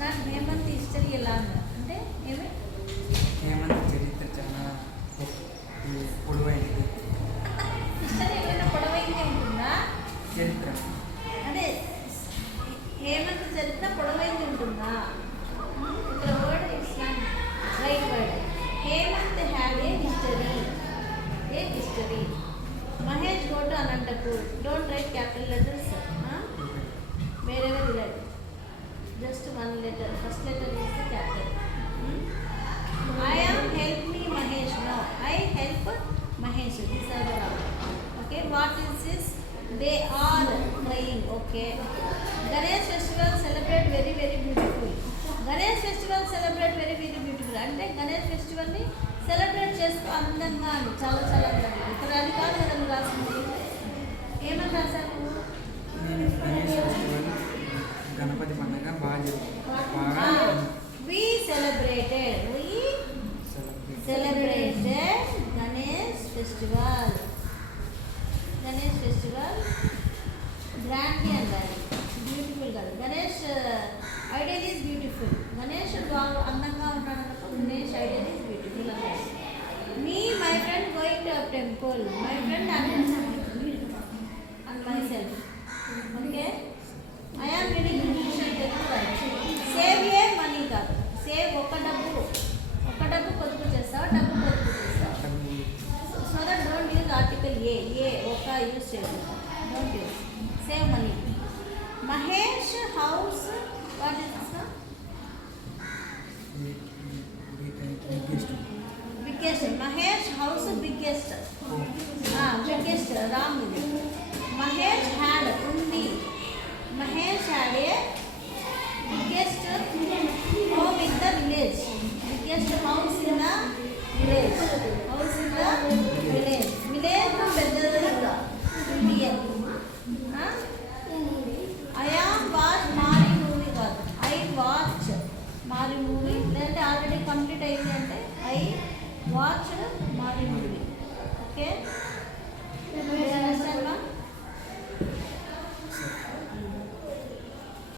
నాకు హేమంత్ హిస్టరీ ఎలా అంటే ఏమి హేమంత్ చరిత్ర చాలా పొడవైనది. హిస్టరీ ఏమైనా పొడవైంది ఉంటుందా? చరిత్ర అదే హేమంత్ చరిత్ర పొడవైంది ఉంటుందా? ఇక్కడ word it's not right word. Hemanth had a history. Mahesh go to Anantapur. Don't write capital letters. Wherever you like. Just one letter. First letter is the capital. I am help me Mahesh. No, I help Mahesh. These are the wrong. Okay, what is this? They are crying. Okay. Ganesh festival celebrate very very beautiful. Ganesh festival celebrate very very beautiful. అంటే గణేష్ ఫెస్టివల్ ని సెలబ్రేట్ చేస్తూ అందంగా అని చాలా చాలా అందంగా. ఇక్కడ అది కాదు కదా నువ్వు రాసింది. ఏమని రాశాను? గణేష్ ఫెస్టివల్ గణపతి పండుగ బాగా we celebrated Ganesh festival grandly and beautiful గా. Ganesh ideal is beautiful. Ganesh బాగా అందంగా ఉన్నాడు అన్నప్పుడు గణేష్ ఐడియల్ ఈజ్ బ్యూటిఫుల్ అన్నారు. My friend going to temple. My friend and myself. Okay, I am reading tuition Telugu. Save a money కాదు. సేవ్ ఒక డబ్బు పొదుపు చేస్తావా, డబ్బు పొదుపు చేస్తావా? So that don't use article a ఒక యూజ్ చేయదు. Don't use. Save money. Mahesh house what is this? Biggest. Mahesh house biggest. Biggest wrong ఇది. మహేష్ హ్యాడ్ ఉంది. Mahesh had a